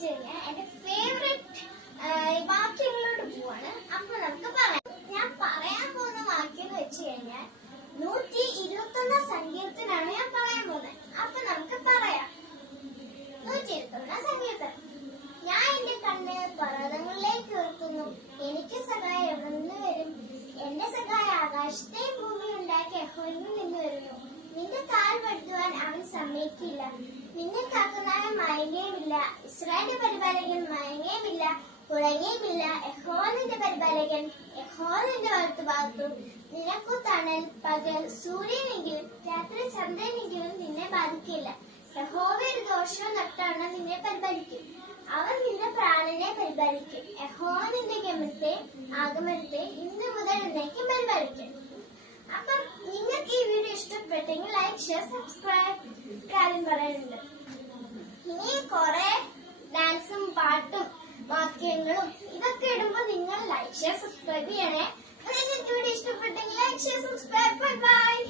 വെച്ച് കഴിഞ്ഞാൽ എന്റെ ഫേവറേറ്റ് വാക്യങ്ങളോട് പോവാണ്. അപ്പൊ നമുക്ക് പറയാം. ഞാൻ പറയാൻ പോകുന്ന വാക്യം എന്ന് വെച്ച് കഴിഞ്ഞാൽ 121 സങ്കീർത്തനാണ് ഞാൻ പറയാൻ പോകുന്നത്. അപ്പൊ നമുക്ക് പറയാം. 121 സങ്കീർത്തനം. ഞാൻ എന്റെ കണ്ണ് പർവ്വതങ്ങളിലേക്ക് ഉയർത്തുന്നു, എനിക്ക് സഹായം എവിടെ നിന്ന് വരും? എന്റെ സഹായം ആകാശത്തെയും ഭൂമിയും ഉണ്ടാക്കിയ യഹോവയിൽ നിന്ന് വരുന്നു. നിന്റെ കാൽ വരുത്തുവാൻ അവൻ സമ്മതിക്കില്ല. നിന്നെ കാക്കുന്നവൻ മയങ്ങുകയുമില്ല. ഇസ്രായേലിന്റെ പരിപാലകൻ മയങ്ങുകയുമില്ല, ഉറങ്ങുകയുമില്ല. യഹോവ നിന്റെ പരിപാലകൻ, യഹോവ നിന്റെ വലത്തുഭാഗത്തും. നിനക്കു തണൽ പകൽ സൂര്യനെങ്കിലും രാത്രി ചന്ദ്രനെങ്കിലും നിന്നെ ബാധിക്കില്ല. യഹോവ ഒരു ദോഷവും നട്ടാണ് നിന്നെ പരിപാലിക്കും. അവൻ നിന്റെ പ്രാണനെ പരിപാലിക്കും. യഹോവ നിന്റെ ആഗമനത്തെ ഇന്ന് മുതൽ എന്നേക്കും പരിപാലിക്കും. അപ്പൊ നിങ്ങൾക്ക് ഈ വീഡിയോ ഇഷ്ടപ്പെട്ടെങ്കിൽ ലൈക്ക്, ഷെയർ, സബ്സ്ക്രൈബ് കാര്യം പറയാനുണ്ട്. ഇനി കുറെ ഡാൻസും പാട്ടും വാക്യങ്ങളും ഇതൊക്കെ ഇടുമ്പോ നിങ്ങൾ ലൈക്ക്, ഷെയർ, സബ്സ്ക്രൈബ് ചെയ്യണേ. നിങ്ങൾക്ക് വീഡിയോ ഇഷ്ടപ്പെട്ടെങ്കിൽ like, share, subscribe. Bye bye.